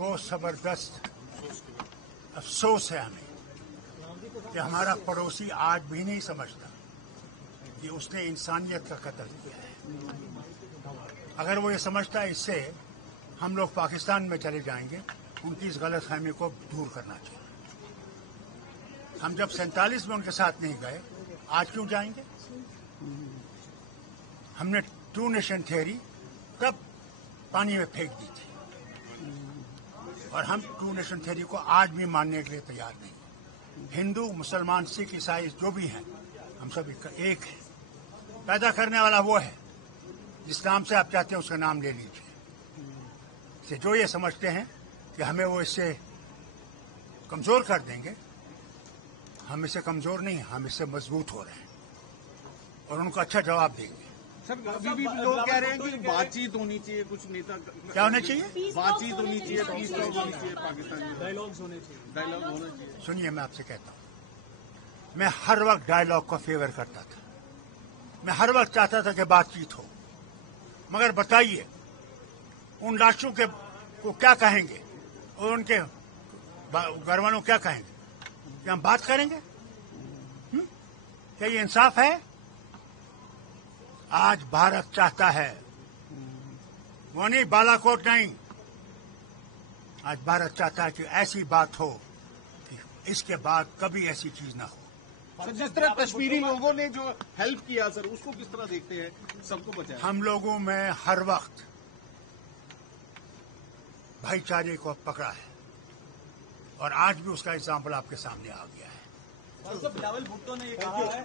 वो जबरदस्त अफसोस है हमें कि हमारा पड़ोसी आज भी नहीं समझता कि उसने इंसानियत का कत्ल किया है। अगर वो ये समझता है, इससे हम लोग पाकिस्तान में चले जाएंगे। उनकी इस गलतफहमी को दूर करना चाहिए। हम जब 47 में उनके साथ नहीं गए, आज क्यों जाएंगे? हमने टू नेशन थियरी तब पानी में फेंक दी थी और हम टू नेशन थियरी को आज भी मानने के लिए तैयार नहीं। हिंदू, मुसलमान, सिख, ईसाई जो भी हैं, हम सब एक हैं। पैदा करने वाला वो है। जिस नाम से आप चाहते हैं उसका नाम ले लीजिए। जो ये समझते हैं कि हमें वो इससे कमजोर कर देंगे, हम इससे कमजोर नहीं, हम इससे मजबूत हो रहे हैं और उनको अच्छा जवाब देंगे। सर, अभी भी लोग कह रहे हैं कि बातचीत होनी चाहिए, कुछ नेता क्या होना चाहिए? बातचीत होनी चाहिए, पीस टॉक होनी चाहिए, पाकिस्तान में डायलॉग्स होने चाहिए, डायलॉग होना चाहिए। सुनिए, मैं आपसे कहता हूं, मैं हर वक्त डायलॉग को फेवर करता था। मैं हर वक्त चाहता था कि बातचीत हो, मगर बताइए उन लाशों के को क्या कहेंगे और उनके घर वालों क्या कहेंगे कि हम बात करेंगे? क्या ये इंसाफ है? आज भारत चाहता है, वो नहीं, बालाकोट नहीं, आज भारत चाहता है कि ऐसी बात हो कि इसके बाद कभी ऐसी चीज ना हो। सर, जिस तरह कश्मीरी लोगों ने जो हेल्प किया, सर, उसको किस तरह देखते हैं? सबको बचाया। हम लोगों में हर वक्त भाईचारे को पकड़ा है और आज भी उसका एग्जाम्पल आपके सामने आ गया है। बिलावल भुट्टो ने ये कहा है